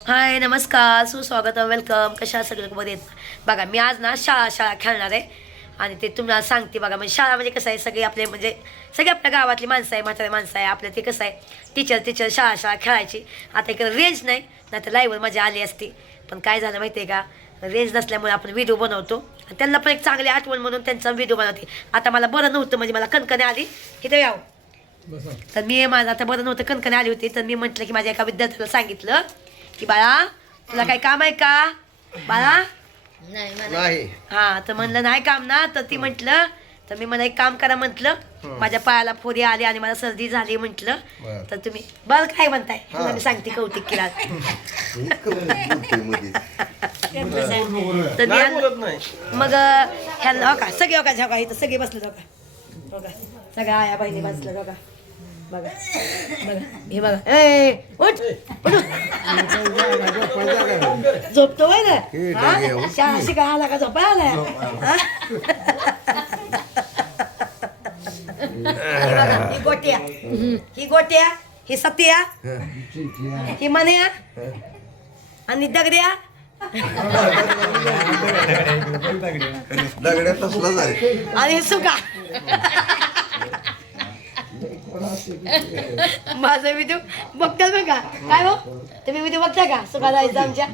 हाय नमस्कार सुस्वागत वेलकम कशा सगळं मध्ये बघा मी आज ना शाळा खेळणार आहे आणि ते तुम्हाला सांगते बघा म्हणजे शाळा म्हणजे कसं आहे सगळे आपले म्हणजे सगळे आपल्या गावातली माणसं आहे म्हातारी माणसं आहे आपलं ते कसं आहे टीचर शाळा खेळायची आता इकडे रेंज नाही तर लाईव्हवर मजा आली असती पण काय झालं माहिती आहे का रेंज नसल्यामुळे आपण व्हिडिओ बनवतो आणि त्यांना पण एक चांगली आठवण म्हणून त्यांचा व्हिडिओ बनवते आता मला बरं नव्हतं म्हणजे मला कणकणी आली इथं यावं तर मी माझं आता बरं नव्हतं कणकणी आली होती तर मी म्हटलं की माझ्या एका विद्यार्थ्याला सांगितलं की बाळा तुला काही काम आहे का बाळा नाही हा तर म्हणलं नाही काम ना तर ती म्हटलं तर मी मला एक काम करा म्हटलं माझ्या पायाला फोडी आली आणि मला सर्दी झाली म्हटलं तर तुम्ही बरं काय म्हणताय तुला मी सांगते कौतिक केला तर नाही बोलत नाही मग ह्यांना हो का सगळे हो का झोका इथं सगळे बसले हो का सगळ्या आया बहिणी बसलं हो का बघा बघा हे बघा ए उठ झोपतो होय ना शाळा शिकाय आला का झोपाय आलाय ही गोट्या ही सत्या ही मन्या आणि दगड्या दगड्या तसलाच आहे आणि हे सुका माझा व्हिडिओ बघतात बघा काय हो तुम्ही व्हिडिओ बघता का सुका जायचं आमच्या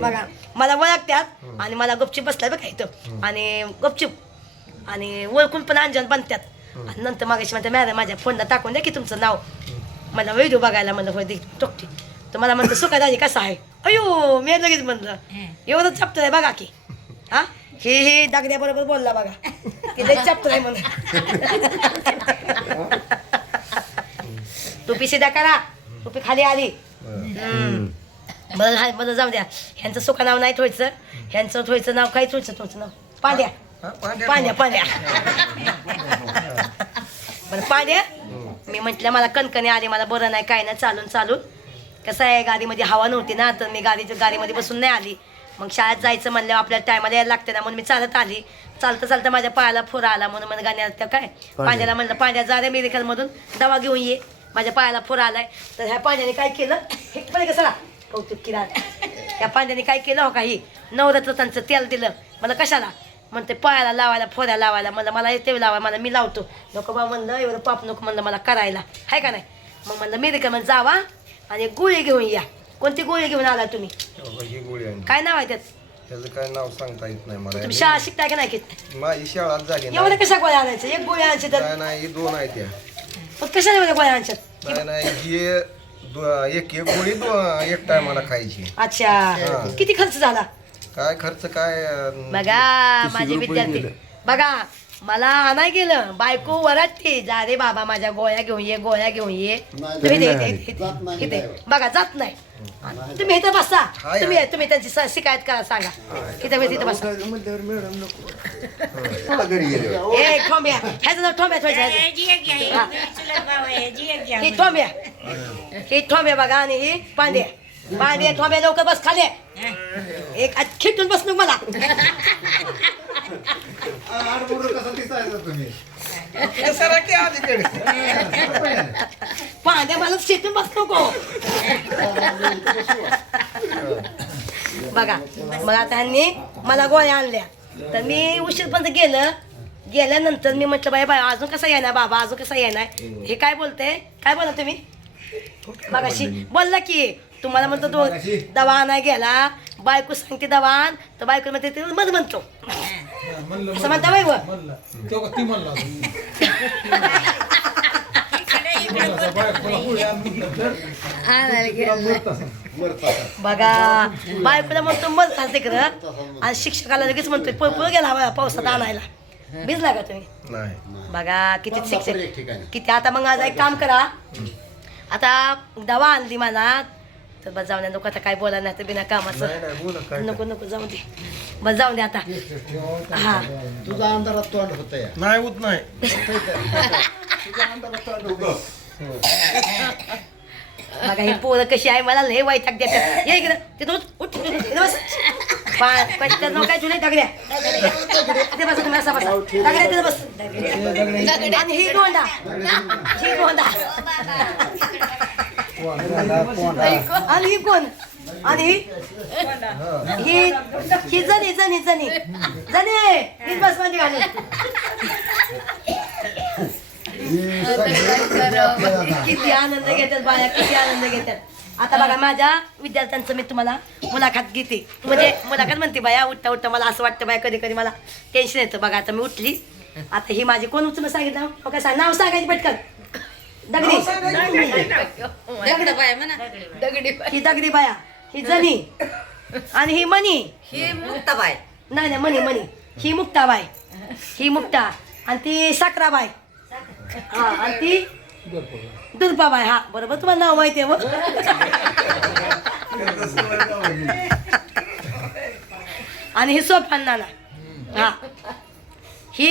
बघा मला ओळखतात आणि मला गपचूप बसतात बघा इथं आणि गपचूप आणि ओळखून पण अंजन बनतात आणि नंतर मागाशी म्हणतात मॅडम माझ्या फोनला टाकून द्या की तुमचं नाव मला व्हिडिओ बघायला म्हणलं होय दे टोकटी तर मला म्हणतं सुका दाजी कसा आहे अयो मी लगेच म्हणलं एवढं चपत आहे बघा की हा हे दागड्याबरोबर बोलला बघा की लई चपत आहे म्हणून टोपी सीधा करा टोपी खाली आली बरं जाऊ द्या ह्यांचं सुका नाव नाही ठेवायचं ह्यांचं ठेवायचं नाव काय ठेवायचं तुमचं नाव पांड्या पांड्या बरं पांड्या मी म्हटलं मला कणकणी आली मला बरं नाही काय नाही चालून कसं आहे गाडीमध्ये हवा नव्हती ना तर मी गाडीमध्ये बसून नाही आली मग शाळेत जायचं म्हणल्यावर आपल्याला टायमाला यायला लागते ना म्हणून मी चालत आली चालतं माझ्या पायाला फोरा आला म्हणून मला गाण्यात काय पांड्याला म्हणलं पांड्या जा रे मेडिकलमधून दवा घेऊन ये माझ्या पायाला फोरा आलाय तर ह्या पांड्याने काय केलं हे पण कसं कौतुक किरा त्या पांड्याने काय केलं हो काही नवरत्नाचं तेल दिलं मला कशाला म्हणते पायाला लावायला फोऱ्या लावायला मला ते लावा मला मी लावतो नको बा म्हणलं एवढं पाप नको म्हणलं मला करायला आहे का नाही मग म्हणलं मेडिकलमध्ये जावा आणि गोळी घेऊन या कोणती गोळी घेऊन आला तुम्ही ही गोळी आहे काय नाव आहे त्याचं काय नाव सांगता येत नाही मला तुम्ही शाळा शिकताय का नाही की माझी शाळा झाली एवढं कशा गोळ्या आणायचं एक गोळी आणायची तर नाही ही दोन आहेत त्या पण कशाला एवढ्या गोळ्या आणायच्यात नाही ही एक गोळी एक टायमाला खायची अच्छा किती खर्च झाला काय खर्च काय बघा माझे विद्यार्थी बघा मला आणाय गेलं बायको वरटते जा रे बाबा माझ्या गोळ्या घेऊन ये तुम्ही इथे बघा जात नाही तुम्ही इथं बसा तुम्ही त्यांची शिकायत करा सांगा इथं बसा ए ठोंब्या ह्याचं नाव ठोंब्या ही ठोंब्या बघा आणि ही पांड्या ठोंब्या लवकर बस खाली एक खिटून बस नको मला पांड्या मला शिटून बस नको बघा मग आता त्यांनी मला गोळ्या आणल्या तर मी उशीरपर्यंत गेल्यानंतर मी म्हटलं बाय अजून कसा येणार बाबा अजून कसा येणार हे काय बोला तुम्ही मगाशी बोलला की तुम्हाला म्हणतो तो दवा आणाय गेला बायको सांगते दवा आण तर बायको म्हणते ते मध म्हणतो असं म्हणता बाई बघा बायकोला म्हणतो मध घालते खरं आणि शिक्षकाला लगेच म्हणतोय पळ गेला पावसात आणायला भिजला का तुम्ही बघा किती शिक्षक किती आता मग आज एक काम करा आता दवा आणली मला तर बस जाऊन द्या नको आता काय बोला नाही तर बिना कामाचं नको जाऊ दे बस जाऊन दे आता हा तुझा अंधारात तोंड होत नाही होत नाही बघा ही पोरं कशी आहे मला लय वैताग देतात ये इकडं तिथं उठ काय तुला दगड्या ते बस तुम्ही असं बसा दगड्या तिथं बस आणि ही गोंडा आणि ही कोण आणि ही जणी जणी जणी जणी हीच बस मध्ये घालून किती आनंद घेतात बाया किती आनंद घेतात. आता बघा माझ्या विद्यार्थ्यांचं मी तुम्हाला मुलाखत घेते म्हणजे मुलाखत म्हणते बाया उठता उठता मला असं वाटतं बाया कधी कधी मला टेन्शन येतं. बघा आता मी उठली आता ही माझी कोण उचलून सांगितलं बघा सांग नाव सांगायची पटकन दगडी ही दगडी बाया ही जणी आणि ही मणी ही मुक्ताबाई नाही नाही मणी मणी ही मुक्ताबाई ही मुक्ता आणि ती साखराबाई हा आणि ती दुर्पाबाई हा बरोबर तुम्हाला नाव माहिती आहे मग आणि ही सोपान नाना हा ही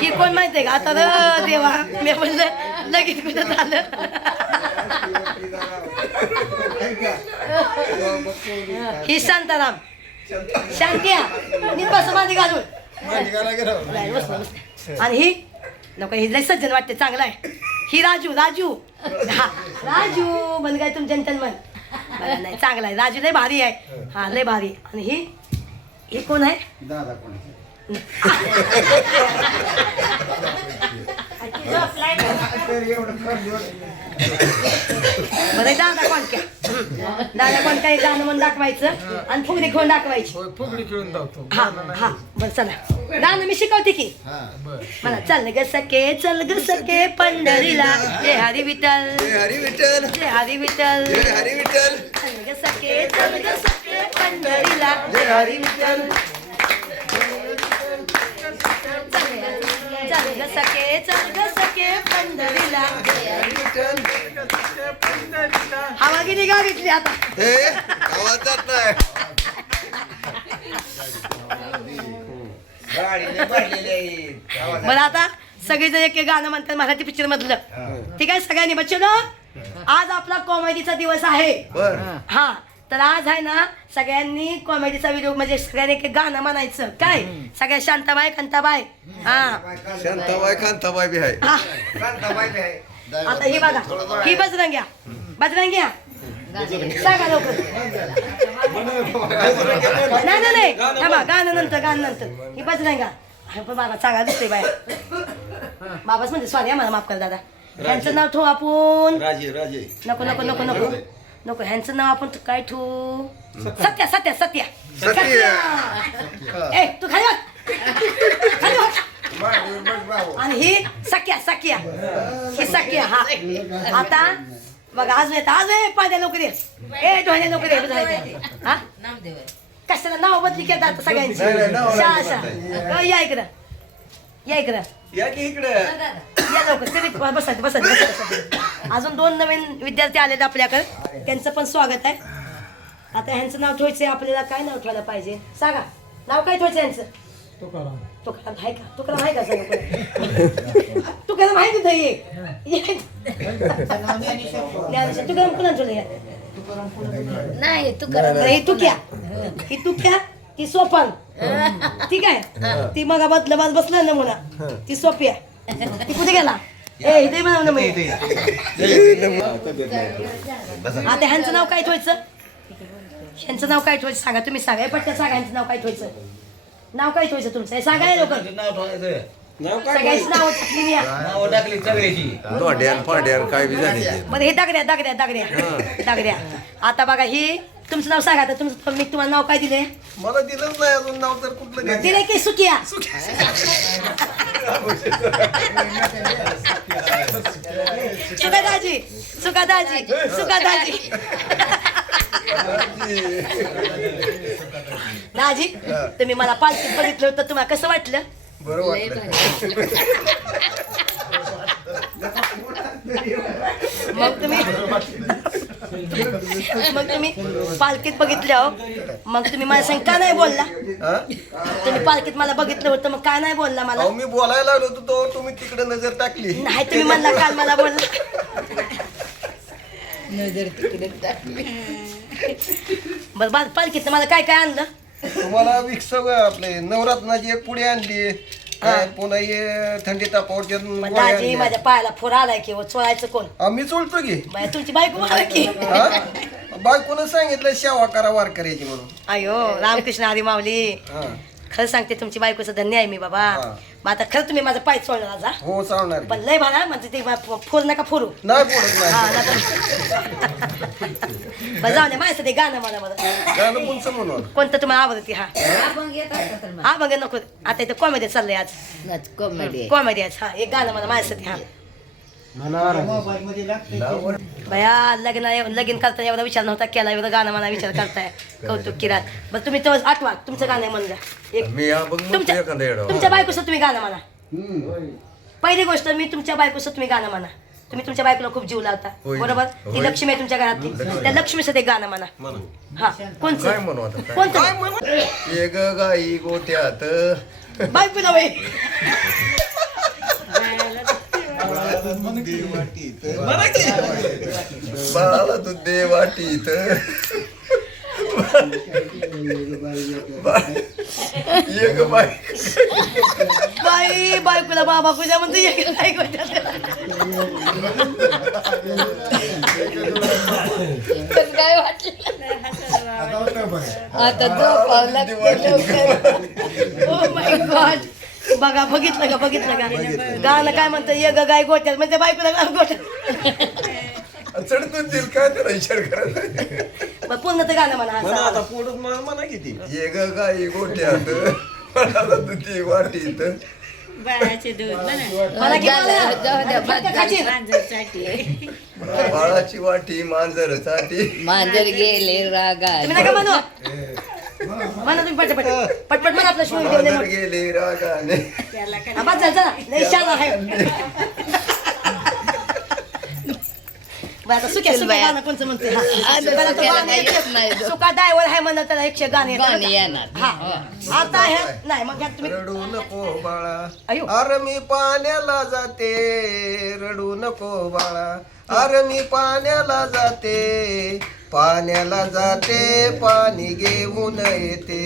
ही कोण माहितीये का आता र देवा मी म्हणलं लगेच कुठं झालं ही शांताराम शांतिया नीट बस माझी घालून नाही, बस, बस. आणि ही नको ही लय सज्जन वाटते चांगला आहे. ही राजू राजू हा राजू म्हण काय तुमच्या मन नाही चांगला आहे राजू लय भारी आहे हा लय भारी. आणि ही कोण आहे दादा कोण बरं दादा कोणत्या दादा कोणत्या गाणं म्हणून दाखवायचं आणि फुगडी खेळून दाखवायची फुगडी खेळून धावतो. हा हा बरं चला गाणं मी शिकवते की मला चल ग सके पंढरीला जय हरी विठ्ठल हरी विठ्ठल जय हरी विठ्ठल हरी विठ्ठल चल ग सके पंढरीला जय हरी विठ्ठल चल ग सके पंढरीला हवा किती गा घेतली आता आवाज जात नाही. बरं आता सगळेजण एक गाणं म्हणतात मराठी पिक्चर मधलं ठीक आहे सगळ्यांनी बच्चन आज आपला कॉमेडीचा दिवस आहे हा तर आज आहे ना सगळ्यांनी कॉमेडीचा व्हिडिओ म्हणजे सगळ्यांनी एक गाणं म्हणायचं काय सगळ्या शांताबाई कांताबाई हा शांताबाई कांताबाई बी आहे. हा. आता ही बघा ही बजरंग्या बजरंग्या सांगा लवकर नाही थांबा गाणं नंतर ही बजरंगा पण बाबा चांगला दिसतोय बाया बाबाच म्हणजे सॉरी मला माफ कर दादा ह्यांचं नाव ठेवू आपण राजे नको नको नको नको नको ह्यांचं नाव आपण काय ठेवू सत्या सत्या सत्या सत्या ए तू खाली बघ. खाली बघ. आणि ही सख्या सख्या ही सख्या हा आता बघा आज पाद्या नोकरी ए ढोण्या नोकरी हा कशाला नाव बदली केलं आता सगळ्यांची शाळा या इकडं या की इकडे या लवकर बसायचं अजून 2 नवीन विद्यार्थी आलेत आपल्याकडे त्यांचं पण स्वागत आहे. आता ह्यांचं नाव ठेवायचंय आपल्याला काय नाव ठेवायला पाहिजे सांगा नाव काय ठेवायचं यांचं तुकाराम आहे का तुकाराम आहे का सांगा तुकाराम आहे तिथं ये तुकाराम कुणा ठेवलं नाही तुकाराम ही तुक्या ती सोपान ठीक आहे ती मग बसलं ना म्हणा ती सोपिया ती कुठे गेला ए इथे म्हणा आता ह्यांचं नाव काय ठेवायचं ह्यांचं नाव काय ठेवायचं सांगा तुम्ही सांगा पटकन सांगा ह्यांचं नाव काय ठेवायचं नाव काय ठेवायचं तुमचं हे सांगा लोक सगळ्याची नाव काय बी झाली. मध्ये हे दागड्या आता बघा ही तुमचं नाव सांगा आता तुमचं मी तुम्हाला नाव काय दिले मला दिलंच नाही अजून नाव तर कुठलं घ्यायचं. दिले की सुकिया सुकादाजी दाजी तुम्ही मला पालखीत बघितलं होतं तुम्हाला कसं वाटलं बरं वाटलं. मग तुम्ही पालखीत बघितलं मग तुम्ही मला सांग का नाही बोलला हा? तुम्ही पालखीत मला बघितलं होतं मग काय नाही बोलला मला अहो, मी बोलायला लागलो होतो तो तुम्ही तिकडे नजर टाकली. नाही तुम्ही म्हणला काल मला बोलला बरं पालखीत मला काय काय आणलं तुम्हाला विक्स आपले नवरत्नाची एक पुडी आणली काय पुन्हा ये थंडी तापावरती मग दाजी माझ्या पायाला फोर आलाय की हो, चोळायचं कोण आम्ही चोळतो की बाया तुमची बायको मला की बायकोनं सांगितलं सेवा करा वार करायची म्हणून अयो रामकृष्ण हरी माऊली हा खरं सांगते तुमची बायकोचं धन्य आहे मी बाबा हा. मग आता खरं तुम्ही माझा पाय चोळणार आज हा? हो चालणार पण लय भाला म्हणजे ते फोर नका फोरू नाही पडत हा नाही बरं जाऊ दे माझं ते गाणं मला बरं गाणं कोणचं म्हणून कोणतं तुम्हाला आवडते हा आपण घेत असतो तर मग. हा बघा नको आता इथं कॉमेडी चाललंय आज कॉमेडी कॉमेडी आज हा एक गाणं मला माझ्यासाठी हा मोबाईल मध्ये लागते भया लगीन करताना एवढा विचार नव्हता केला एवढं गाणं मला विचार करताय कौतुक किरात बरं तुम्ही तो आठवा तुमचं गाणं म्हणून द्या एक मी हा बघ म्हणतो एखादा येडा तुमच्या बायकोचं तुम्ही गाणं म्हणा पहिली गोष्ट मी तुमच्या बायकोचं तुम्ही गाणं म्हणा तुम्ही तुमच्या बायकोला खूप जीव लावता होय. बरोबर ती होय. लक्ष्मी आहे तुमच्या घरातली त्या लक्ष्मीचं ते गाणं म्हणा हा काय कोणचं म्हणू आता काय कोणतं एक गाई गोट्यात बायकोला वय बाळाला तू दे वाटीत एक बाई बाई बायकोला बाबा कुजा म्हणते एक काय काय वाटलं आता झोपावं ओ माय गॉड बघा बघितलं का गाणं काय म्हणतं ये ग गाय गोट्यात म्हणजे बायकोला गाय गोट्यात चढतून दिल काय त्याला विचार करत मग पुन्हा ते गाणं म्हणा म्हणा हा, आता पुढं म्हणा किती एक गाई गोट्यात बाळाला तू दे वाटीत बाळाचे दूध मला की मला जाऊ द्या, भात खाची. मांजरसाठी बाळाची वाटी मांजर साठी मांजर गेले रागा तुम्ही नका म्हणू म्हणा तुम्ही पटपट पटपट म्हणा आपला शिव देऊ दे मांजर गेले रागाने त्याला काय हा, बस झालं, चला लय शाळा आहे बरं, आता सुक्या गाणं कोणचं म्हणते हा. बरं, तो गाणं येतं. सुका डायवर आहे म्हणलं त्याला 100 गाणे येतात गाणी बरं येणार. का? हा आता हे नाही मग ह्यात तुम्ही रडू नको बाळा अयो. अरे मी पाण्याला जाते रडू नको बाळा अरे मी पाण्याला जाते पाणी घेऊन येते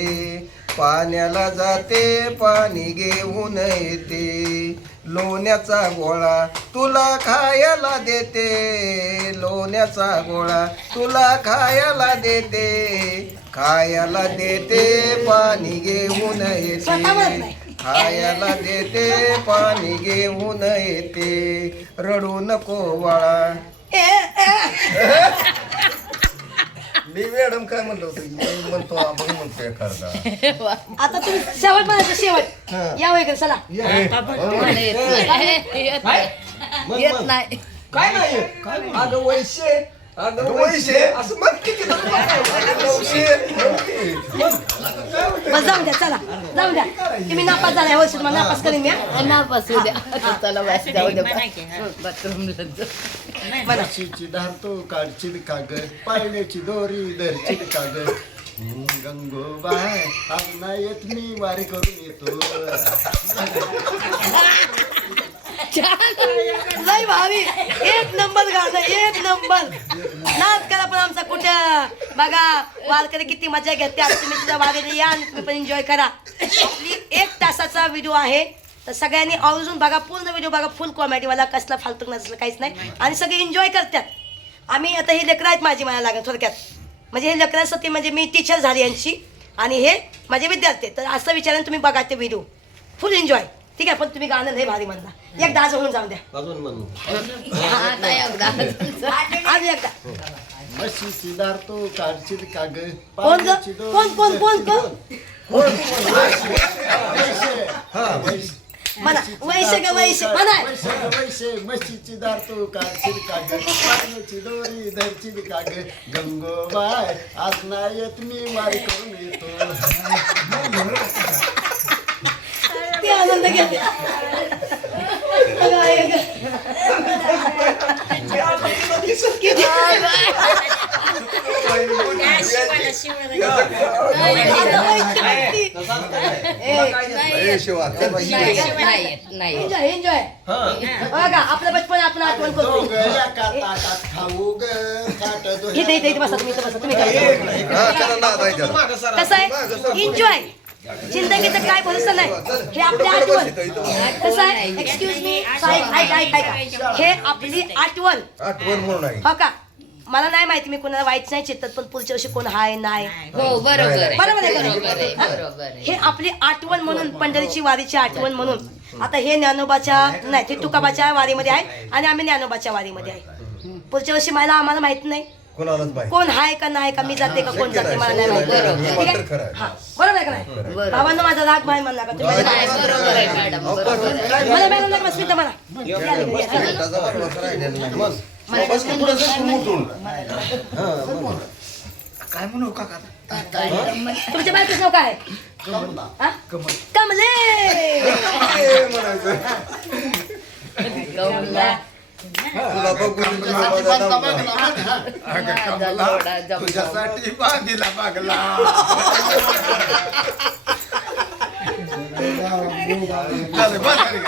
पाण्याला जाते पाणी घेऊन येते लोण्याचा गोळा तुला खायला देते लोण्याचा गोळा तुला खायला देते पाणी घेऊन स्वतः म्हणत येते नाही. खायला देते पाणी घेऊन येते रडू नको बाळा मी मॅडम काय म्हणलो होतो मी म्हणतो बघ म्हणतो एखादा आता तुम्ही शेवट म्हणायचं शेवट या वय चला येत नाही काय नाही अगं वैशे अगं वैशे असं मत किती बस जाऊन द्या चला जाऊन द्या तुम्ही नापास झाला वर्षी तुम्हाला नापास करीन मी हा. नापास होऊ द्या चला बस जाऊ द्या म्हणा की, हा. बाथरूमला जाऊ. म्हणा म्हशीची धार तो काढशील कागद पाळण्याची दोरी धरशील कागद गंगोबाय आज नाही येत मी वारी करून येतो लय भारी एक नंबर गाणं एक नंबर नाच करा पण आमचा कुठं बघा वारकरी किती मजा घेते तुम्ही सुद्धा वारीला या आणि तुम्ही पण एन्जॉय करा आपली 1 तासाचा व्हिडिओ आहे तर सगळ्यांनी आवर्जून बघा पूर्ण व्हिडिओ बघा फुल कॉमेडीवाला कसला फालतू नसलं काहीच नाही आणि सगळे एन्जॉय करतात आम्ही आता हे लेकरं आहेत माझी मला लागेल थोडक्यात म्हणजे हे लेकरांसाठी म्हणजे मी टीचर झाली यांची आणि हे माझे विद्यार्थी तर असं विचाराने तुम्ही बघा ते व्हिडिओ फुल एन्जॉय ठीक आहे पण तुम्ही गाणं लय भारी म्हणता एकदा आज होऊन जाऊ द्या अजून म्हणू आता एकदा आज एकदा म्हशीची धार तो काढशील कागद कोण ग? पाळण्याची दोरी कोण म्हणा वैश्य ग वैश्य म्हणा वैसे म्हशीची दार तू काढशील कागद पाळण्याची दोरी धरशील कागद गंगोबाय आज नाही येत मी वारी करून येतो ते आनंद घेते शिवाला शिवाला शिवा नाही एन्जॉय एन्जॉय बघा आपलं बचपन आपण आठवण करतो दोघं एका ताटात खाऊ ग ताट इथे बसा तुम्ही इथे बसा तुम्ही काय हा त्याला नाद आहे त्याला कसं आहे एन्जॉय जिंदगीचं काय भरोसा नाही हे आपली आठवण कसं आहे एक्सक्यूज मी ऐका हे आपली आठवण आठवण म्हणून आहे. हो का मला नाही माहिती मी कोणाला वाईट नाही चित्तत पण पुढच्या वर्षी कोण हाय नाही हो बरोबर आहे बरोबर आहे का नाही? बरोबर आहे हा? बरोबर आहे हे आपली आठवण म्हणून पंढरीची वारीची आठवण म्हणून आता हे ज्ञानोबाच्या नाही ते तुकाबाच्या वारीमध्ये आहे आणि आम्ही ज्ञानोबाच्या वारीमध्ये आहे पुढच्या वर्षी मला आम्हाला माहित नाही कोणालाच माहिती कोण आहे का नाही का मी जाते का कोण जाते मला नाही माहिती हे ठीक मात्र खरं आहे आहे. हा बरोबर आहे का नाही बरोबर. बाबांना माझा राग भाई म्हणला का तुम्ही माझ्या नाही, बरोबर आहे मॅडम बरोबर आहे मला मॅडम नका बसवी तर मला त्याचा भरवसा राहिलेला नाही. काय म्हणू काका तुमच्या बायकोचं नाव काय आहे हा? कमले हे म्हणायचं. कमला तुला बघून तुझा माझा दामला. तुझ्यासाठी बांधीला बागला झालं, बस झाली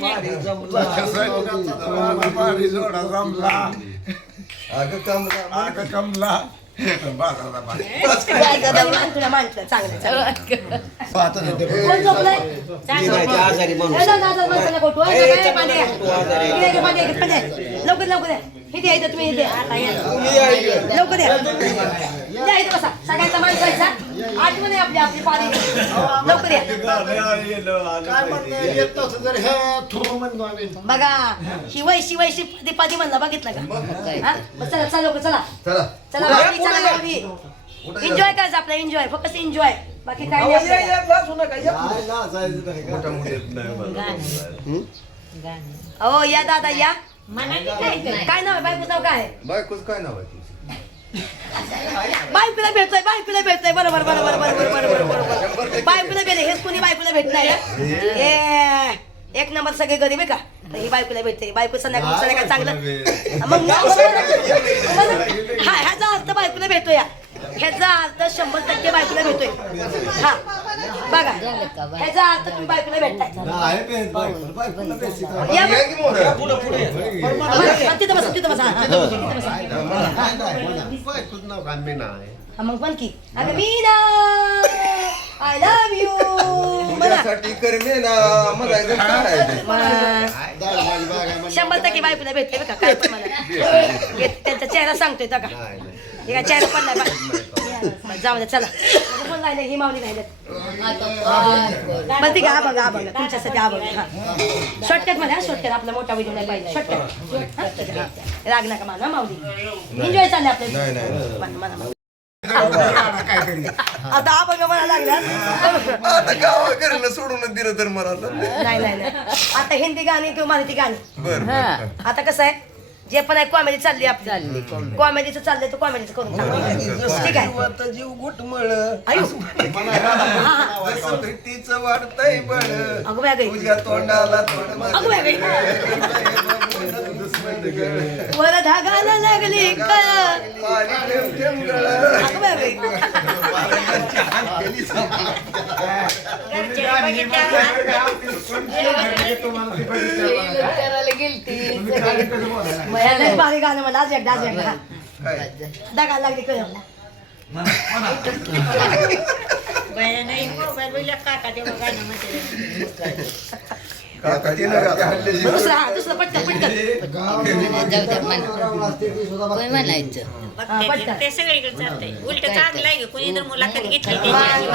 का? तुझ्यासाठी मारी जोडा जमला अगं कमला आग कमला बाजारला बाग. तुला मांडलं चांगलं चांगलं. पाहतो ना ते. कोण झोपलंय? हे जाऊ, जाऊ, जाऊ, माणसाला कोटू. हे जाऊ, हे पाणी घ्या. इकडे घे, पाणी घे, पाणी घ्या. लवकर लवकर या. इथे या, इथं तुम्ही इथे या. लवकर या. या, इथं बसा. सगळ्यांचा माणसाचा आठवण आहे आपली आपली पाणी लवकर या. काय म्हणणं येत नव्हतं जर हे थुरू म्हणतो आम्ही. बघा ही वैशी वैशी पादी पादी म्हणला बघितलं का हा? बस चला चला लवकर चला चला चला माऊली, चला माऊली. एन्जॉय करायचं आपलं एन्जॉय फक्त एन्जॉय बाकी काय नाही आपल्याला. काय लाजायचं नाही का? मोठा मुली हो या दादा या मनाने काय काय नाव आहे बायकोचं नाव काय आहे बायकोच काय नाव आहे तुझं? बायकोला भेटतोय बरोबर बरोबर बरोबर बरोबर बरोबर बायकोला भेटले हेच कोणी बायकोला भेट नाही हे एक नंबर सगळे गरीब आहे का तर ही बायकोला भेटते बायको संध्याकाळी काय चांगलं मग हा ह्याचा अर्थ बायकोला भेटतोय या ह्याचा अर्थ 100% बायकोला भेटतोय हा बघा ह्याचा अर्थ तुम्ही बायकोला भेटताय नाही भेट बायकोला, बायकोला बेसिक आहे. या ये की मोरं. तिथं बसा तिथं बसा हा, तिथं बसा. नाही, नाही, नाही. बायकोचं नाव काय मी नाही. हा, मग पण की अगं मीना आय लव्ह यू मला तुझ्यासाठी करमे ना म्हणायचं काय आहे ते? दारू माझी बाग आहे म्हणजे. 100% बायकोला भेटते बघा काय पण मला हे त्यांचा चेहरा सांगतोय का हे काय चेहरा पण नाही जाऊ दे चला कोण राहिले ही मावली राहिले बरं ठीक आहे हा बघा तुमच्यासाठी हा बघा हा शॉर्टकट मध्ये हा शॉर्टकट आपला मोठा व्हिडिओ नाही पाहिजे शॉर्टकट राग नका माना मावली एन्जॉय चालले आपले नाही, नाही. मला काहीतरी आता हा बघा मला लागला आता गावाकडनं सोडून दिलं तर मला नाही आता हिंदी गाणी किंवा मराठी गाणी बर आता कसं आहे जे पण आहे कॉमेडी चालली आपली चालली comedy. कॉमेडीचं चाललंय तर कॉमेडीचं करून टाकू. ठीक आहे आता जीव घुटमळ आयु जसं प्रीतीचं वाढतंय बळ अगं बाय गं. तुझ्या तोंडाला तोंड अगं बाय गं. वर धागाला लागली कळ अगं बाय गं. करायला गेलती मला लय भारी गाणं म्हणलं आज एकदा हा. धागाला लागली कळ बाया नाही मोबाईल बिल काका तेव्हा गाणं म्हणते दुसरं पटकन जाऊ द्या म्हणा काय म्हणायचं पटकन. ते सगळीकडे चालतंय उलट चांगलं आहे कोणी जर मुलाखत घेतली त्याची माहिती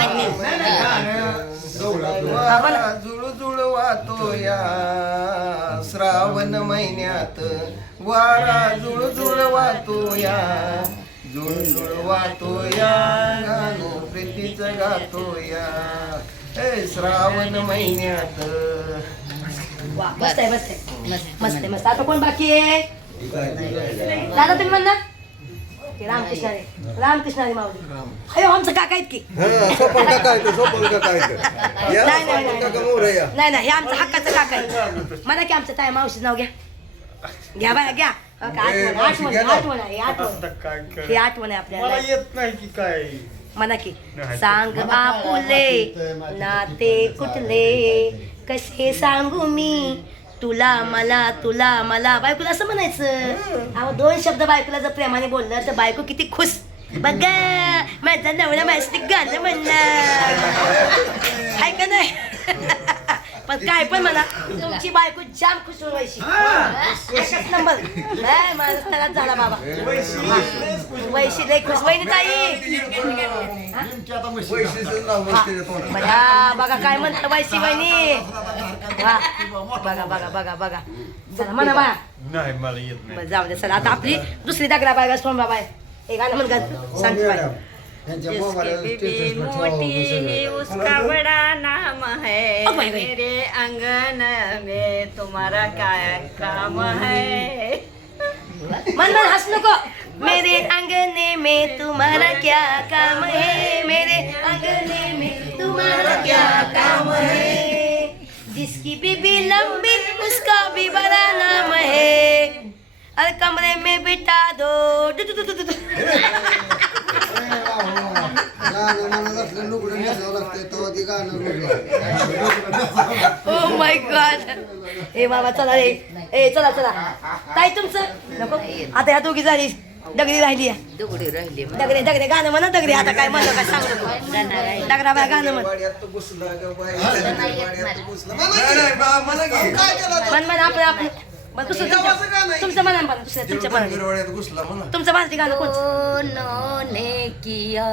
वारा जुळजुळ वाहतो या श्रावण महिन्यात वारा जुळजुळ वाहतो या जुळजुळ वाहतो या गाणं प्रीतीचं गातो या हे श्रावण महिन्यात वा मस्त आहे मस्त आहे मस्त मस्त आहे मस्त आता कोण बाकी आहे दादा तुम्ही म्हणणार ते रामकृष्ण रे रामकृष्ण रे माऊली अयो आमचं काका आहेत की सोपन काका आहे सोपन काका आहे नाही, नाही, नाही. काका मोरया नाही हे आमचं हक्काचं काका आहे म्हणा की आमचं ताई मावशीचं नाव घ्या बाया घ्या हो का, आठवण आहे ही आठवण आहे आपल्याला येत नाही की काय म्हणा की सांग आपुले नाते कुठले कसे सांगू मी तुला मला बायकोला असं म्हणायचं अहो 2 शब्द बायकोला जर प्रेमाने बोललं तर बायको किती खुश बघा माझा नवरा मस्त गाणं म्हणणार हाय का नाही पण काय पण म्हणा तुमची बायको जाम खुश व्हायची एकच नंबर नाही माझा त्यालाच झाला बाबा वैशी लय खुश वहिनी ताई नेमकी आता म्हशी वैशिष्ट्यच नाव मग त्याच्या तोंडात. बघा बघा काय म्हणतं वैशी वहिनी वा बघा बघा बघा बघा चला म्हणा बा नाही मला येत नाही. बरं, जाऊ दे चला आता आपली दुसरी दगडा बाय सोन बाबा हे गाणं म्हण सांगते बाय त्यांच्या जिसकी मोबाईल बीबी मोटी ही उसका बड़ा नाम है भाई। मेरे अंगन में तुम्हारा क्या काम है मन मन हंस नको मेरे अंगने में तुम्हारा क्या काम है मेरे अंगने में तुम्हारा क्या काम है जिसकी बीबी लंबी उसका भी बड़ा नाम है अरे कमरे में बिठा दो गाणं म्हणत असलं लुगडं नेसावं लागतंय तेव्हा ती गाणं ओ माय गॉड ए बाबा चला रे ए चला चला ताई तुमचं नको आता ह्या दोघी झाली दगडी राहिली आहे दुगडी राहिली दगडे दगडे गाणं म्हणा दगडे आता काय म्हणलं काय सांगू नको दगडा बाय गाणं म्हण वाड्यात घुसला ग बाई, वाड्यात घुसला. म्हणा नाही, की. नाही, मला घे. काय केलं मन मन आपलं आपलं बरं दुसरं गावाचं गाणं आहे. तुमचं म्हणा म्हणा दुसरं तुमच्या म्हणा गिरवाड्यात घुसला म्हणा. तुमचं मराठी गाणं कोणतं उन्होंने किया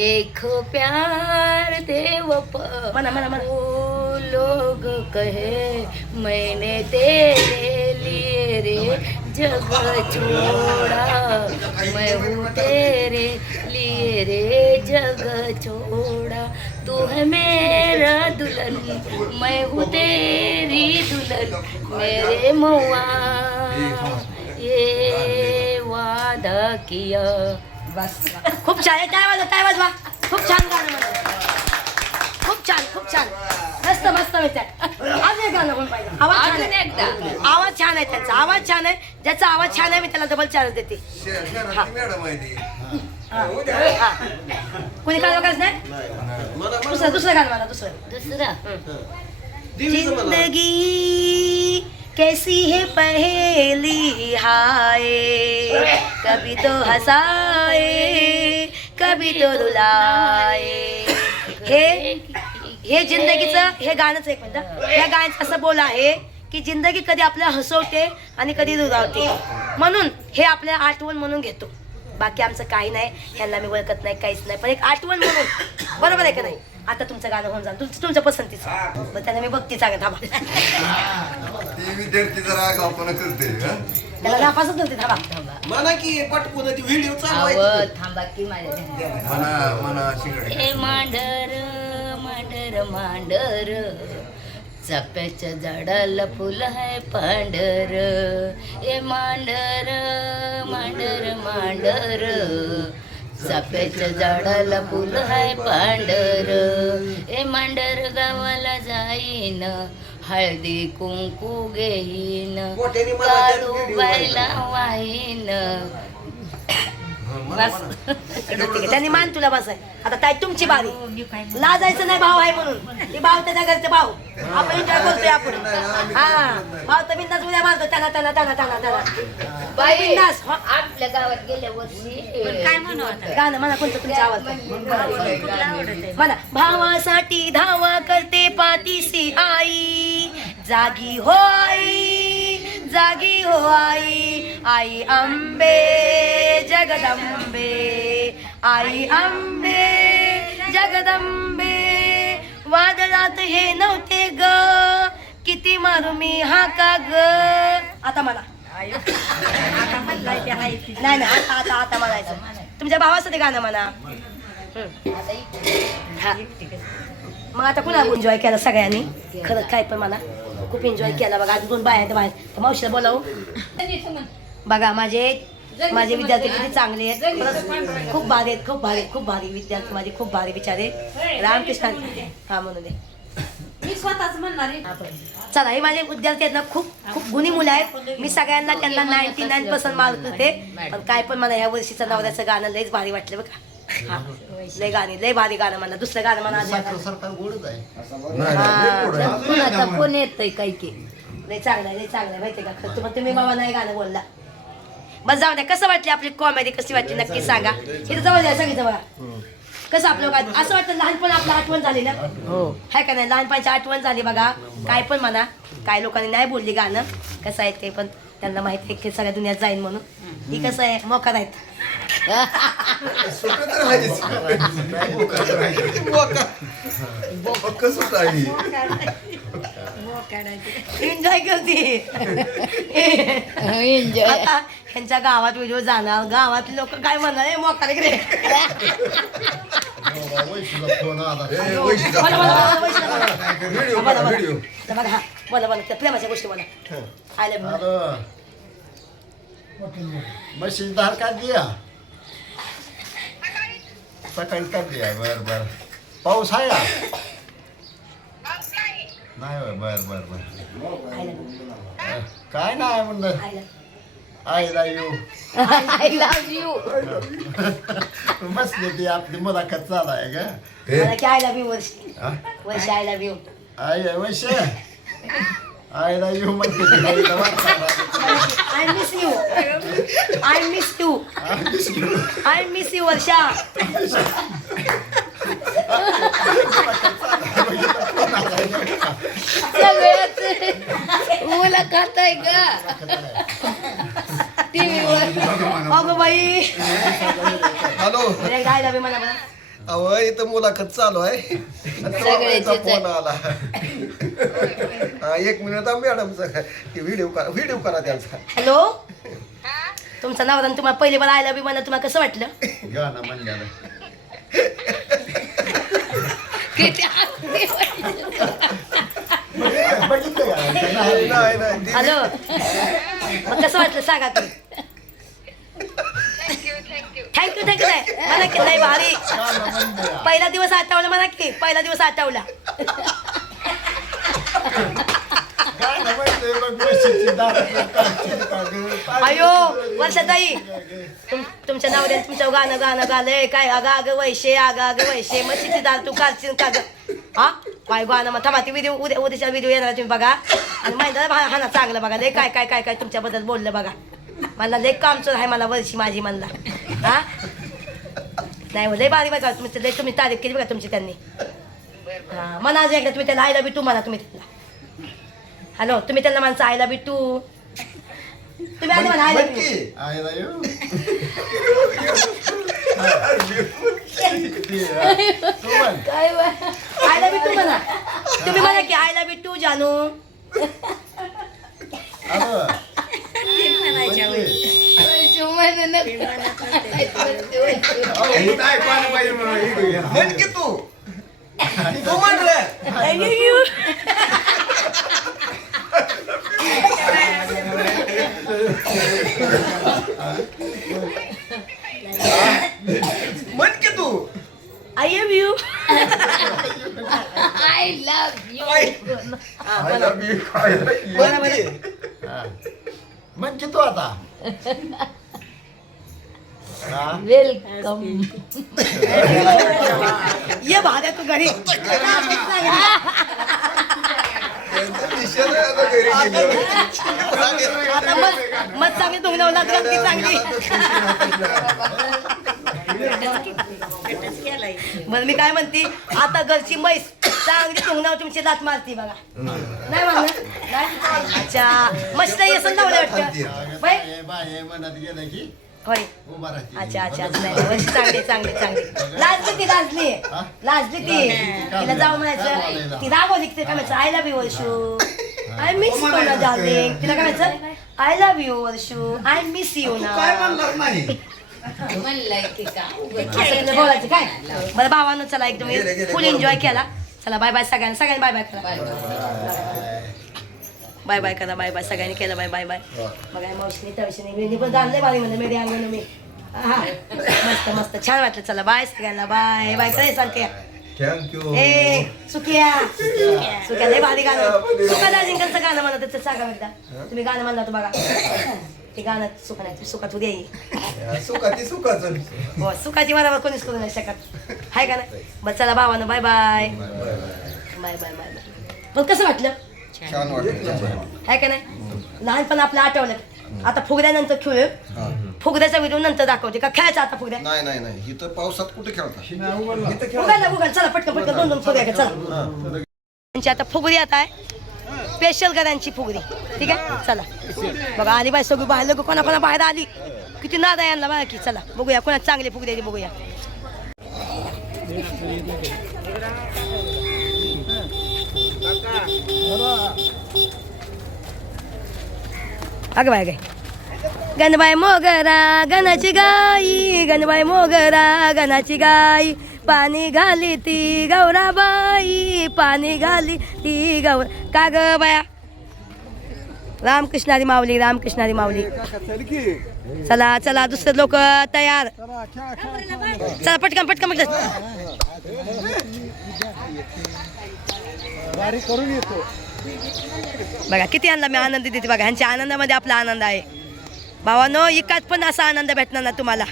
एक प्यार देवप म्हणा म्हणा म्हणा वो लोग कहे मैंने तेरे लिए रे जग छोड़ा मैं हूँ तेरे लिए रे जग छोड़ा तू है मेरा दुल्हन मैं हूँ तेरी दुल्हन मेरे मौआ ये वादा किया बस खूप छान आहे काय वाजवा खूप छान गाणं म्हणा खूप छान मस्त मस्त विचार अजून एक गाणं म्हणून पाहिजे अजून एकदा. आवाज छान आहे त्यांचा आवाज छान आहे ज्याचा आवाज छान आहे मी त्याला डबल चार्ज देते शहरातली मॅडम आहे ती. हा. कोणी काय बघायचं नाही दुसरं गाणं मला दुसरं दुसरा देवीचं म्हणा. जिंदगी कैसी है पहेली हाय कभी तो हंसाए कभी तो रुलाए हे जिंदगीचं हे गाणंच एक मिनिट या गाण्याचं असं बोल आहे की जिंदगी कधी आपल्याला हसवते आणि कधी रुलावते म्हणून हे आपल्या आठवण म्हणून घेतो बाकी आमचं काही नाही ह्यांना मी ओळखत नाही काहीच नाही पण एक आठवण म्हणून बरोबर आहे का नाही आता तुमचं गाणं होऊन जाईल तुमच्या पसंतीचं मग त्याला मी बघते चांगलं थांबा ती विद्यार्थी जरा आगाऊपणा करते हं? त्याला नापासच नव्हते थांबा म्हणा की पटकून ती व्हिडिओ चालू आव आहे थांबा की माझ्या म्हणा शिंगडे. ए मांडर मांडर मांडर चाफ्याच्या झाडाला फुल आहे पांढर ए मांडर मांडर मांडर चाफ्याच्या झाडाला फुल आहे पांढर ए मांडर गावाला जाईन हळदी कुंकू घेईन मोठ्याने मला त्या काळू व्हिडिओ बायला वाहीन बस ठीक आहे त्यांनी मान तुला बसाय आता ताई तुमची बारी लाजायचं नाही भाऊ आहे म्हणून ती भाव त्याच्या घरचे भाऊ आपण एन्जॉय करतोय आपण हा भाव तर बिंदास उद्या मारतो त्याला बाई बिंदास आपल्या गावात गेल्या वर्षी काय म्हणू आता गाणं म्हणा कोणतं तुमच्या आवाज कुठला आवडत आहे म्हणा भावासाठी धावा करते पाठीशी आई जागी हो आई अंबे जगदंबे आई अंबे जगदंबे वादळात हे नव्हते ग किती मारू मी हा का ग आता म्हणा आता म्हणलाय ते आहे ती. नाही आता म्हणायचं तुमच्या भावासाठी गाणं म्हणा हा. मग आता कुणा एन्जॉय केला सगळ्यांनी खरं काय पण मला खूप एन्जॉय केला बघा अजून बाहेर आहेत बाहेर तर मावशीला बोलावू बघा माझे विद्यार्थी किती चांगले आहेत खरंच खूप भारी आहेत खूप भारी विद्यार्थी माझे खूप भारी विचारे रामकृष्ण हा म्हणून दे मी स्वतःच म्हणणार आहे चला हे माझे विद्यार्थी आहेत ना खूप गुणी मुलं आहेत मी सगळ्यांना त्यांना 99% मार्क करते पण काय पण मला या वर्षीचं नवऱ्याचं गाणं लयच भारी वाटलं बघा हा लय भारी गाणं म्हणा दुसरं गाणं म्हणा सरकार गोडच आहे नाही, नाही, पुढं आहे. कुणाचा फोन येतोय काय की लय चांगलं आहे माहितीये का खरं तुम्ही बाबा नाही गाणं बोलला बस जाऊ द्या. कसं वाटली आपली कॉमेडी, कशी वाटली नक्की सांगा. इथं जवळ द्या सांगितलं बघा. कसं आपलं काय असं वाटतं लहानपण आपलं आठवण झाली ना. हो हाय का नाही, लहानपणाची आठवण झाली बघा. काय पण म्हणा, काय लोकांनी नाही बोलली गाणं कसं आहे ते, पण त्यांना माहिती आहे की सगळ्या दुनियात जाईन म्हणून. ही कसं आहे मोकार आहेत. सुटत राहायचं. पक्क सुट आहे. एन्जॉय करते. एन्जॉय. आता ह्यांच्या गावात व्हिडिओ जाणार, गावातले लोक काय म्हणणार, मोकार इकडे. फोन आला. ए, वैशिष्ट्य. बोला, बोला, बोला, बोला, बोला. व्हिडिओ बोला, करा, बोला. व्हिडिओ. तर बघा हा, बोला बोला त्या प्रेमाच्या गोष्टी बोला. I love you. हॅलो म्हशीची धार काढली या सकाळी काढली आहे. बर बर पाऊस आहे का नाही होय. बर बर बर आय लव्ह यू. काय नाही म्हणलं आय लव्ह आईला येऊ आय लव्ह यू. बसली ती आपली मुलाखत चालू आहे का ए, मला की आय लव्ह यू वर्षी. हा? वर्षी आय लव्ह यू. आई आहे वैश आईला येऊ म्हणते ती आईला वाटतं. I miss you. I miss you. I miss you Varsha. सगळ्याच मुलाखत आहे का टीव्हीवर. अगं बाई. हॅलो आय लव्ह यू म्हणा म्हणा. अहो इथं मुलाखत चालू आहे. सगळ्याचीच आहे. फोन आला. हा, 1 मिनिट मॅडमचा व्हिडिओ करा त्यांचा. हॅलो. तुमचा नवरा आणि तुम्हाला पहिली बार आय लव्ह यू म्हणा, तुम्हाला कसं वाटलं? गाणं म्हणल्यानं किती हसते. बघितलं का? नाही नाही हॅलो. मग कसं वाटलं सांगा तुम्ही. थँक्यू नाही मला की नाही भारी. गाणं म्हणलं या. पहिला दिवस आठवला मला की पहिला दिवस आठवला. गाणं म्हणते बघ म्हशीची धार काढशील का गं? अयो वर्षाताई, तुमच्या नवऱ्याने तुमच्या गाणं गालंय काय. अगं वैशे, अगं वैशे, म्हशीची दार तू काढशील का ग. हा काय गाणं मग थांबा ती व्हिडिओ उद्याच्या व्हिडिओ येणार तुम्ही बघा. आणि माहिती हा ना चांगलं बघा. लय काय काय काय काय तुमच्याबद्दल बोललं बघा. मला लय कामचोर आहे मला वर्षी माझी म्हणला. हा नाही हो लय बारी बघा तुमचं. लय तुम्ही तारीफ केली बघा तुमची त्यांनी. हा म्हणा आज एकदा तुम्ही त्याला आय लव्ह यू टू म्हणा तुम्ही त्याला. हॅलो तुम्ही त्याला माणसं आय लव्ह यू टू. तुम्ही आधी म्हणा आय लव्ह यू. की आईला येऊ तू म्हण. काय बा. आय लव्ह यू टू म्हणा. तुम्ही म्हणा की आय लव्ह यू टू जानू. हॅलो म्हणायच्या वेळी. वैशू म्हणून हे काय ऐकवायला पाहिजे म्हणून हे घे. म्हण की तू म्हण रे. I love you. म्हण की तू. I love you. I love you. I love you, I love you. म्हण की. हा. म्हण की तू आता हा वेलकम. ये भाड्या तू घरी. त्यांचं दिशेनं आता घरी गेलं. आता मग चांगली तुम्ही ती चांगली. कटच केलाय. बरं मी काय म्हणते आता घरची म्हैस चांगली तुंगनाव तुमची लात मारती बघा. नाही म्हणलं नाही. अच्छा मस्त येसन लावलं वाटतं बाई. बाय म्हणत गेलं की होय उभा राहते. अच्छा अच्छा नाही वर्ष चांगली चांगली चांगली. लाजली ती लाजली लाजली ती. तिला जाऊ म्हणायचं ती रागवली की काय म्हणायचं I love you Varshu. I miss you ना डार्लिंग. तिला काय म्हणायचं I love you Varshu. I miss you ना. म्हणलंय की का असं बोलायचं काय. बरं भावानं चला एकदम फुल एन्जॉय केला. चला बाय बाय सगळ्यांना सगळ्यांनी बाय बाय करा. बाय बाय करा. बाय बाय सगळ्यांनी केलं बाय बाय बाय. बघा मावशीने तवशीने मी पण जाणले बारी म्हणजे मेरी अंगण मी. हा मस्त मस्त छान वाटलं. चला बाय सगळ्यांना बाय बाय करे सांगते. थँक्यू. ए सुकिया सुकिया लय भारी गाणं. सुका दाजिंकरचं गाणं म्हणत होतं सांगा एकदा. तुम्ही गाणं म्हणलं होतं बघा. ते गाणं सुका नाही सुखात उद्या येईल. सुखाची सुखाचं. हो सुखाची बरोबर कोणीच करू नाही शकत हाय का नाही. बरं चला भावानं bye bye bye bye bye bye. पण कसं वाटलं छान वाटलं. हाय का नाही. लहानपण आपलं आठवलं आता फुगड्यानंतर खेळू. हा. फुगड्याचा व्हिडिओ नंतर दाखवते का खेळायचा आता फुगड्या. नाही नाही नाही इथं पावसात कुठे खेळता उघडला चला पटकन पटकन 2 फुगड्या घ्या चला. त्यांची आता फुगडी आता आहे स्पेशल घरांची फुगडी. ठीक आहे चला बघा आली बाई सगळी बाहेर लोक कोणा बाहेर आली किती नाद आहे यांना बघा की. चला बघूया कोणा चांगली फुगडी आहे बघूया. अगं बाय गाय गणबाई मोगरा गणाची गाई गणबाई मोगरा गणाची गाई पाणी घाली ती गौराबाई पाणी घाली ती गौर. का ग बाया रामकृष्णारी माऊली रामकृष्णारी माऊली. चला चला दुसरे लोक तयार. चला पटकन पटकन पटकन. बघा किती आणला मी आनंद देते बघा. ह्यांच्या आनंदामध्ये आपला आनंद आहे भावानो. एकाच पण असा आनंद भेटणार ना तुम्हाला.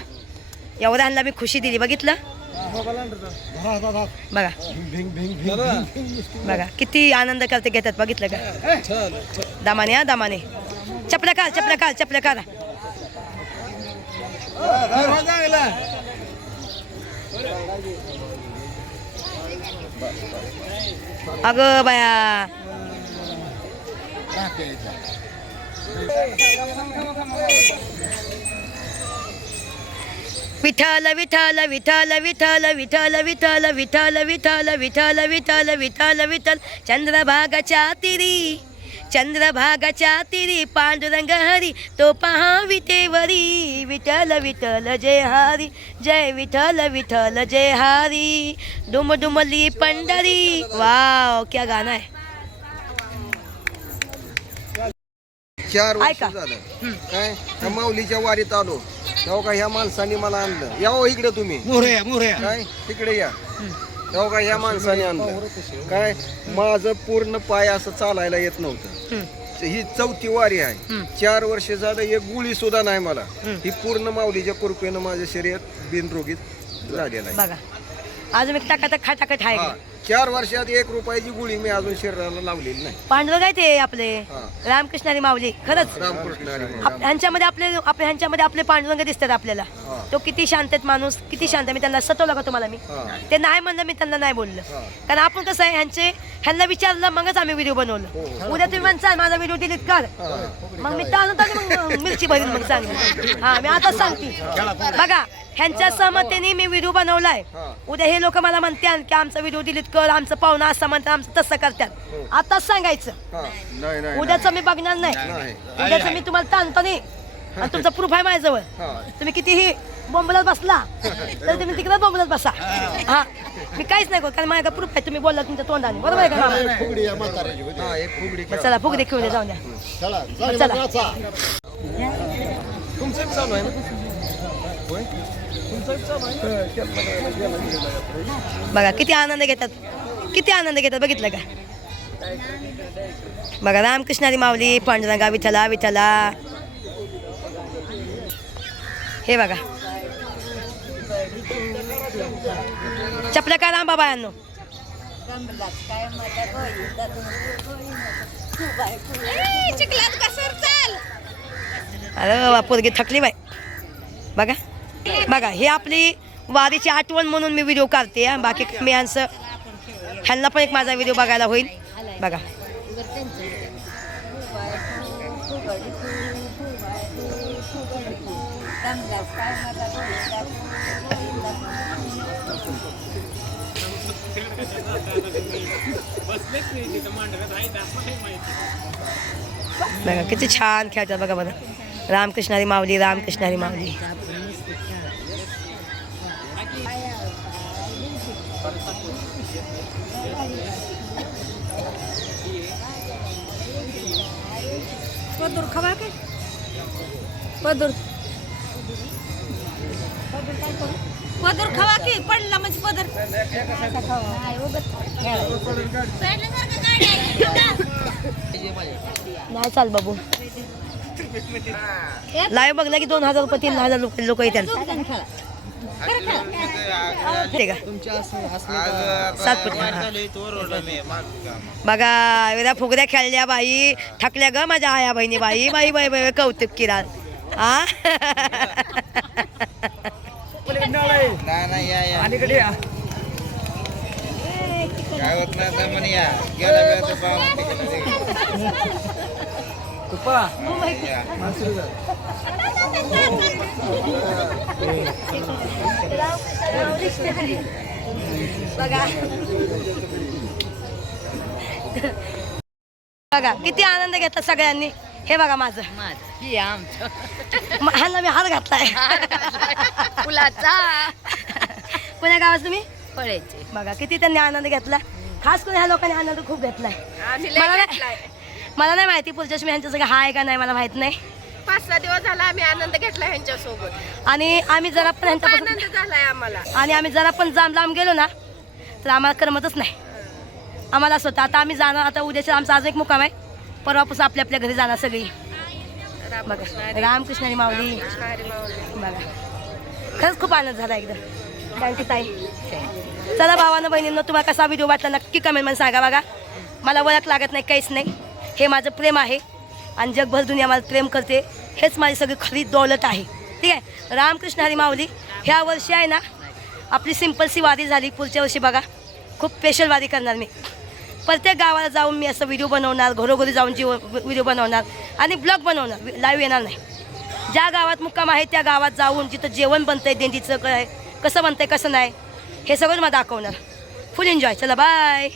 एवढ्या ह्यांना मी खुशी दिली बघितलं. बघा बघा किती आनंद करते घेतात बघितलं का. दामाने हा दामाने. चपल्या काल चपल्या काल चपल्या काल. अगं बाया विठ्ठल विठ्ठल विठ्ठल विठ्ठल विठ्ठल विठ्ठल विठ्ठल विठ्ठल विठ्ठल विठ्ठल विठ्ठल विठ्ठल. चंद्रभागाच्या तिरी चंद्रभागाच्या तिरी पांडुरंग हरी तो पहा विटेवरी. विठ्ठल विठ्ठल जय हरी जय विठ्ठल विठ्ठल जय हरी. डुम डुमली पंढरी. वाव क्या गाणं आहे. 4 वर्ष ऐका. झालं काय त्या माऊलीच्या वारीत आलो तेव्हा का ह्या माणसाने मला आणलं. या हो इकडे तुम्ही काय तिकडे या. तेव्हा का ह्या माणसाने आणलं काय. माझं पूर्ण पाय असं चालायला येत नव्हतं. ही 4थी वारी आहे. 4 वर्ष झालं एक गुळी सुद्धा नाही मला. ही पूर्ण माऊलीच्या कृपेनं माझं शरीर बिनरोगीत झालेलं आहे. बघा अजून एक टाकाटक खाटाकट आहे. 4 वर्षात 1 रुपयाची गुळी मी अजून शरीराला लावलेली नाही. पांडुरंग आहे ते आपले हा. रामकृष्णारी माऊली. खरंच रामकृष्ण हरी. ह्यांच्यामध्ये ह्यांच्यामध्ये आपले पांडुरंग दिसतात आपल्याला. हा. तो किती शांत आहेत माणूस किती शांत. मी त्यांना सतवलं का तुम्हाला मी हा. ते नाही म्हणलं मी त्यांना नाही बोललं. हा. कारण आपण कसं आहे ह्यांना विचारलं मगच आम्ही व्हिडिओ बनवलं. उद्या तुम्ही म्हणसाल माझा व्हिडिओ डिलीट कर मग मी मग मिरची भरीन मग चांगली. हा मी आताच सांगते बघा ह्यांच्या सहमतीने मी व्हिडिओ बनवलाय. उद्या हे लोक मला म्हणतात की आमचा व्हिडिओ डिलीट कर आमचं पाहुणा असं म्हणतात आमचं तसं करतात. आताच सांगायचं नाही नाही उद्याचं मी बघणार नाही. उद्याचं मी तुम्हाला ताणतो नाही. आणि तुमचा प्रूफ आहे माझ्याजवळ. तुम्ही कितीही बोंबलत बसला तर तुम्ही तिकडे बोंबलत बसा. हा मी काहीच नाही कारण माझ्या प्रूफ आहे. तुम्ही बोलला तुमच्या तोंडाने बरोबर आहे का मामा? फुगडी या म्हाताऱ्याची होती. एक फुगडी मग चला फुगडी खेळू दे जाऊन द्या. चला चला. चला. तुमचं चालू आहे ना. होय तुमचं चालू आहे. बघा किती आनंद घेतात किती आनंद घेतात बघितलं का. बघा रामकृष्णारी माऊली पांडुरंगा विठ्ठला विठ्ठला. हे बघा चपल्या का राम बाबा यांनो. अरे पोरगी थकली बाई. बघा बघा हे आपली वारीची आठवण म्हणून मी व्हिडिओ काढते. बाकी मी यांचं ह्यांना पण एक माझा व्हिडिओ बघायला होईल. बघा बघा किती छान खेळतात बघा बघा. रामकृष्णारी माऊली रामकृष्णारी माऊली. पदूर खवा काय पदूर पदूर खवा की पडला म्हणजे पदर नाही चाल बाबू. लाईव्ह बघला की 2000 रुपये 3000 रुपये लोक येतात. ठीक आहे सातपुते बघा वेळा फुगड्या खेळल्या बाई थकल्या ग माझ्या आया बहिणी बाई बाई बाई बाई कौतुक किराल हा काय होत नाही म्हणे या गेला वेळ तर बघा बघा किती आनंद घेतला सगळ्यांनी. हे बघा माझं ह्यांना मी हार घातलाय फुलाचा कोण्या गावात तुम्ही फळाचे बघा किती त्यांनी आनंद घेतला. खास करून ह्या लोकांनी आनंद खूप घेतलाय. मला नाही माहिती पुढच्या वर्षी ह्यांच्या सगळं हा आहे का नाही मला माहित नाही. 5-6 दिवस झाला आम्ही आनंद घेतला ह्यांच्यासोबत. आणि आम्ही जरा पण ह्यांच्यापासून आनंद झालाय आम्हाला. आणि आम्ही जरा पण लांब गेलो ना तर आम्हाला करमतच नाही. आम्हाला असं होतं आता आम्ही जाणार. आता उद्याच्या आमचा आज एक मुक्काम आहे. परवापासून आपल्या आपल्या घरी जाणार सगळी. बघा रामकृष्ण हरी माऊली बघा खरंच खूप आनंद झाला एकदम. थँक्यू ताई. चला भावानं बहिणींनो तुम्हाला कसा व्हिडिओ वाटला नक्की कमेंटमध्ये सांगा. बघा मला ओळख लागत नाही काहीच नाही. हे माझं प्रेम आहे आणि जगभर दुनिया मला प्रेम करते. हेच माझी सगळी खरी दौलत आहे. ठीक आहे. रामकृष्ण हरी माऊली. ह्या वर्षी आहे ना आपली सिम्पलसी वारी झाली. पुढच्या वर्षी बघा खूप स्पेशल वारी करणार मी. प्रत्येक गावाला जाऊन मी असं व्हिडिओ बनवणार. घरोघरी जाऊन व्हिडिओ बनवणार आणि ब्लॉग बनवणार. लाईव्ह येणार नाही. ज्या गावात मुक्काम आहे त्या गावात जाऊन जिथं जेवण बनतंय दिंडीचं कसं बनतंय कसं नाही हे सगळं मला दाखवणार. फुल एन्जॉय. चला बाय.